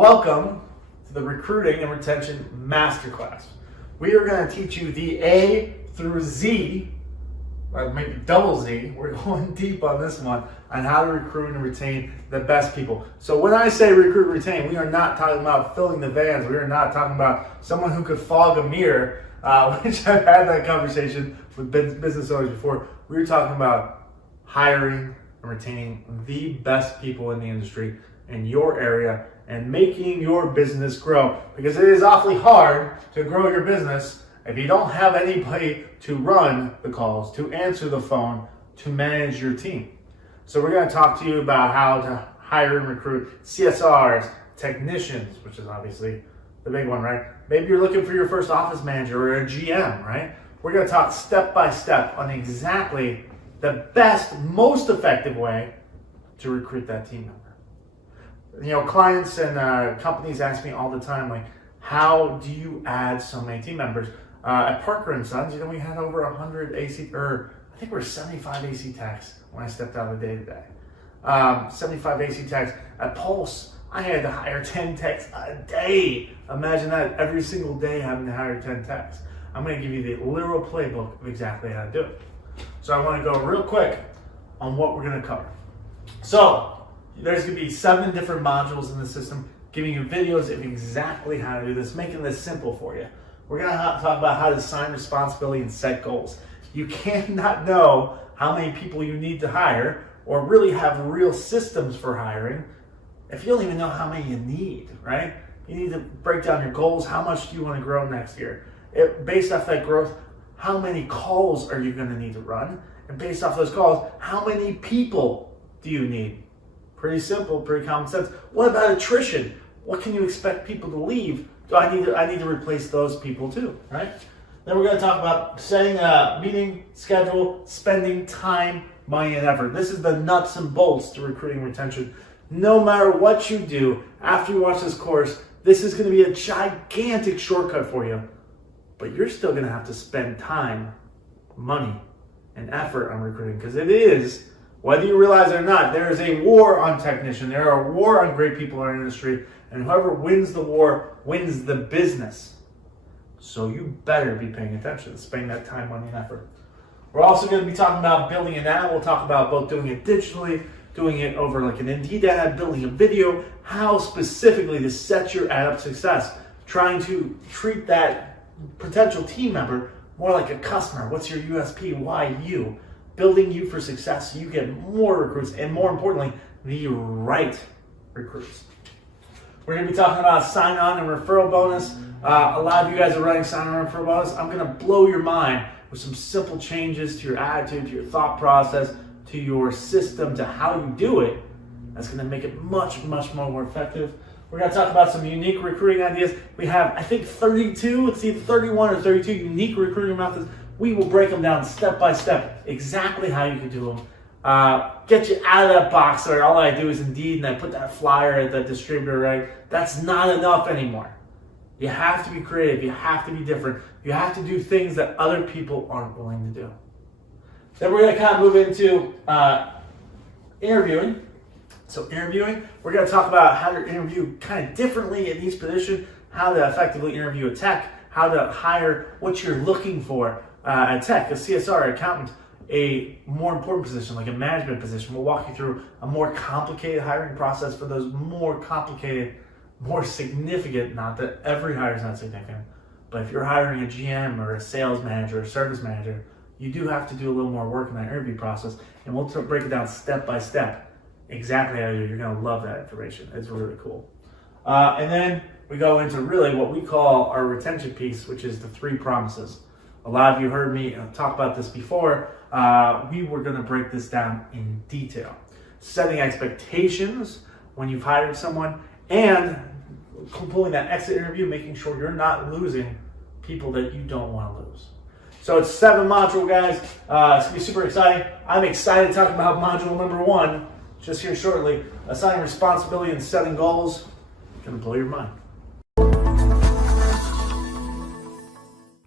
Welcome to the Recruiting and Retention Masterclass. We are going to teach you the A through Z, or maybe double Z. We're going deep on this one on how to recruit and retain the best people. So when I say recruit and retain, we are not talking about filling the vans. We are not talking about someone who could fog a mirror, which I've had that conversation with business owners before. We're talking about hiring and retaining the best people in the industry in your area and making your business grow, because it is awfully hard to grow your business if you don't have anybody to run the calls, to answer the phone, to manage your team. So we're going to talk to you about how to hire and recruit Csrs, technicians, which is obviously the big one, right? Maybe you're looking for your first office manager or a GM, right? We're going to talk step by step on exactly the best, most effective way to recruit that team member. You know, clients and companies ask me all the time, like, how do you add so many team members? At Parker & Sons, you know, we had over 100 AC, or I think we're 75 AC techs when I stepped out of the day-to-day. 75 AC techs. At Pulse, I had to hire 10 techs a day. Imagine that, every single day having to hire 10 techs. I'm going to give you the literal playbook of exactly how to do it. So I want to go real quick on what we're going to cover. So there's going to be 7 different modules in the system, giving you videos of exactly how to do this, making this simple for you. We're going to talk about how to assign responsibility and set goals. You cannot know how many people you need to hire or really have real systems for hiring if you don't even know how many you need, right? You need to break down your goals. How much do you want to grow next year? Based off that growth, how many calls are you going to need to run? And based off those calls, how many people do you need? Pretty simple, pretty common sense. What about attrition? What can you expect people to leave? I need to replace those people too, right? Then we're going to talk about setting a meeting schedule, spending time, money, and effort. This is the nuts and bolts to recruiting and retention. No matter what you do, after you watch this course, this is going to be a gigantic shortcut for you. But you're still going to have to spend time, money, and effort on recruiting, because it is, whether you realize it or not, there is a war on technician. There are a war on great people in our industry, and whoever wins the war wins the business. So you better be paying attention, spending that time, money, and effort. We're also going to be talking about building an ad. We'll talk about both doing it digitally, doing it over like an Indeed ad, building a video, how specifically to set your ad up for success, trying to treat that potential team member more like a customer. What's your USP? Why you? Building you for success so you get more recruits, and more importantly, the right recruits. We're going to be talking about sign-on and referral bonus. A lot of you guys are running sign-on and referral bonus. I'm going to blow your mind with some simple changes to your attitude, to your thought process, to your system, to how you do it. That's going to make it much, much more effective. We're going to talk about some unique recruiting ideas. We have, I think, 32, it's either 31 or 32 unique recruiting methods. We will break them down step by step, exactly how you can do them. Get you out of that box where all I do is Indeed and I put that flyer at the distributor, right? That's not enough anymore. You have to be creative. You have to be different. You have to do things that other people aren't willing to do. Then we're going to kind of move into interviewing. So interviewing, we're going to talk about how to interview kind of differently in each position, how to effectively interview a tech, how to hire what you're looking for. A tech, a CSR, accountant, a more important position like a management position. We'll walk you through a more complicated hiring process for those more complicated, more significant, not that every hire is not significant, but if you're hiring a GM or a sales manager or service manager, you do have to do a little more work in that interview process, and we'll break it down step by step, exactly how you do. You're going to love that information. It's really cool. And then we go into really what we call our retention piece, which is the 3 promises. A lot of you heard me talk about this before. We were going to break this down in detail. Setting expectations when you've hired someone, and pulling that exit interview, making sure you're not losing people that you don't want to lose. So it's 7 module, guys. It's going to be super exciting. I'm excited to talk about module number 1 just here shortly. Assigning responsibility and setting goals. It's going to blow your mind.